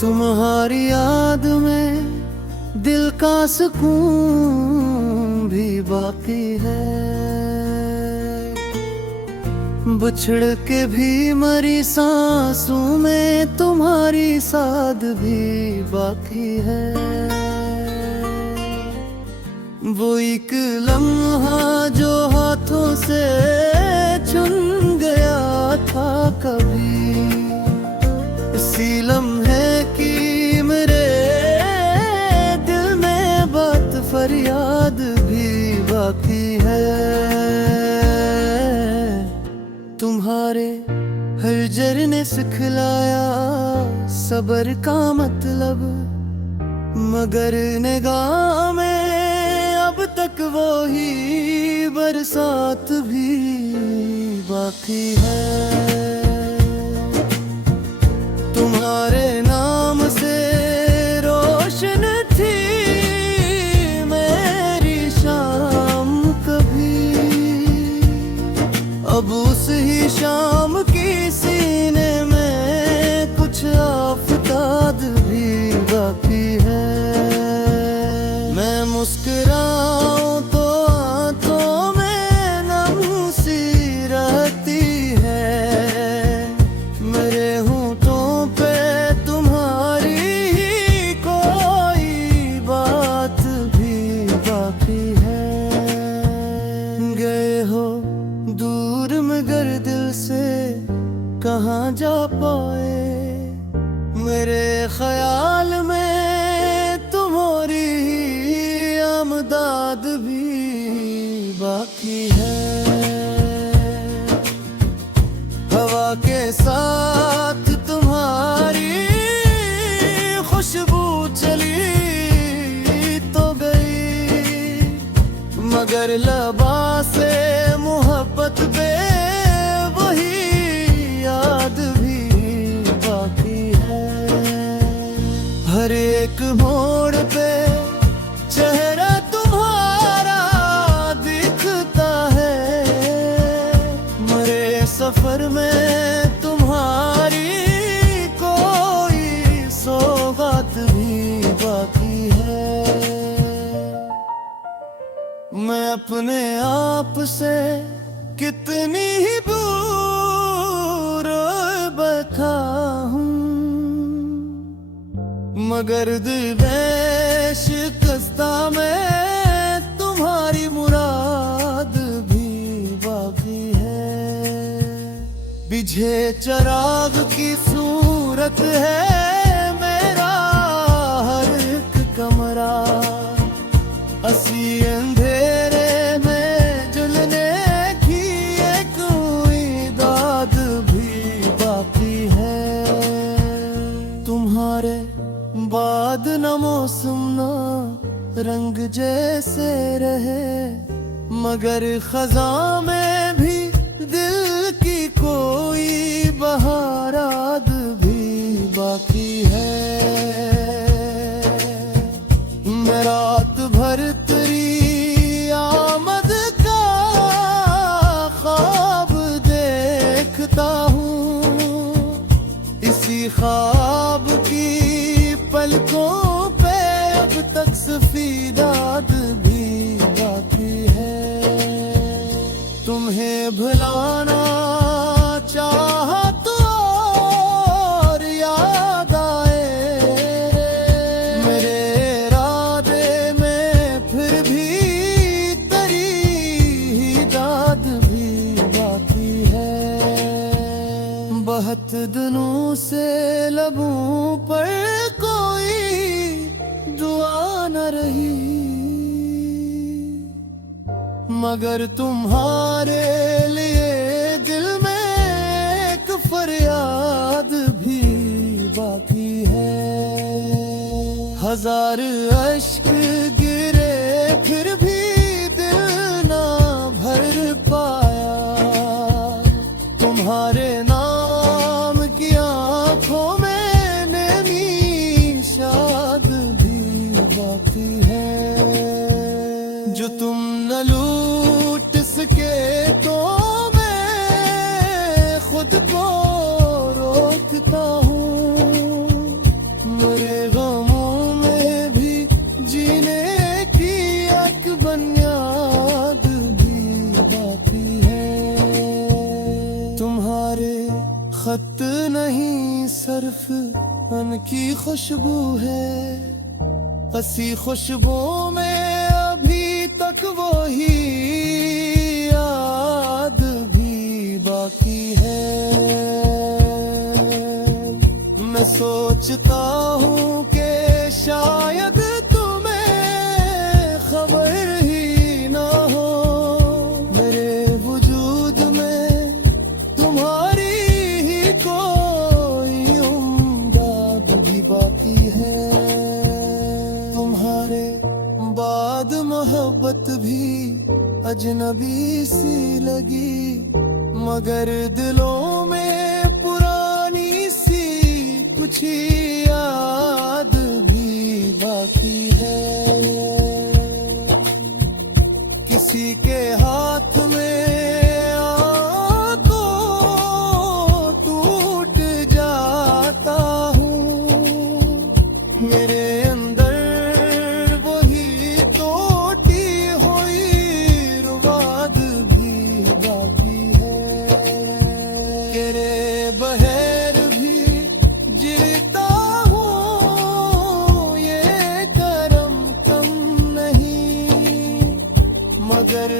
तुम्हारी याद में दिल का सुकून भी बाकी है। बिछड़ के भी मरी सांसों में तुम्हारी साथ भी बाकी है। वो एक लम्हा जो हाथों से छूट गया था कभी, इसी लम्हे की मेरे दिल में बात फरियाद भी बाकी है। तुम्हारे हर जर्ने सिखलाया सब्र का मतलब, मगर निगाह में अब तक वो ही बरसात भी बाकी है। तुम्हारे नाम से रोशन थी मेरी शाम कभी, अब उस ही शाम की सीने में कुछ आफताब भी बाकी है। मैं मुस्कुराऊं तो आंखों में नम सी रहती है, मेरे होठों पे तुम्हारी ही कोई बात भी बाकी है। गए हो दूर मगर दिल से कहाँ जा पाए, मेरे ख्याल में तुम्हारी ही आमदाद भी बाकी है। हवा के साथ तुम्हारी खुशबू चली तो गई, मगर लबा से मोहब्बत पे वही याद भी बाकी है। हर एक मोड़ पे चेहरा तुम्हारा दिखता है, मरे सफर में तुम्हारी कोई सौगात भी बाकी है। मैं अपने आप से कितनी ही दूर बैठा हूँ, मगर दिल में शिकस्ता में तुम्हारी मुराद भी बाकी है। बिझे चिराग की सूरत है मेरा हर एक कमरा, असी अंधेरे में जुलने की एक दाद भी बाकी है। तुम्हारे बाद न मौसम न रंग जैसे रहे, मगर खज़ां में भी दिल की कोई बहारात भी बाकी है। मैं रात भर तेरी आमद का ख्वाब देखता हूँ, इसी ख्वाब की पलकों पे अब तक सफीदाद भी बाकी है। तुम्हें भुलाना चाहा तो और याद आए मेरे इरादे में, फिर भी तेरी ही दाद भी बाकी है। बहुत दिनों से लबों पर दुआ न रही, मगर तुम्हारे लिए दिल में एक फरियाद भी बाकी है। हजार अश्क गिरे फिर भी दिल ना भर पाया, तुम्हारे नाम की आंखों में जो तुम न लूट सके तो मैं खुद को रोकता हूँ। सिर्फ उनकी खुशबू है, हसी खुशबुओं में अभी तक वो ही याद भी बाकी है। मैं सोचता हूँ कि शायद तुम्हें खबर ही ना हो, मेरे वजूद में तुम्हारी ही कोई उम्मीद भी बाकी है। तुम्हारे बाद मोहब्बत भी अजनबी सी लगी, मगर दिलों में पुरानी सी कुछ याद भी बाकी है। किसी के हाथ में आको टूट जाता हूँ, मेरे अंदर वही टूटी हुई रुबाद भी बाकी है। तेरे बहर भी जीता हूँ, ये करम कम नहीं, मगर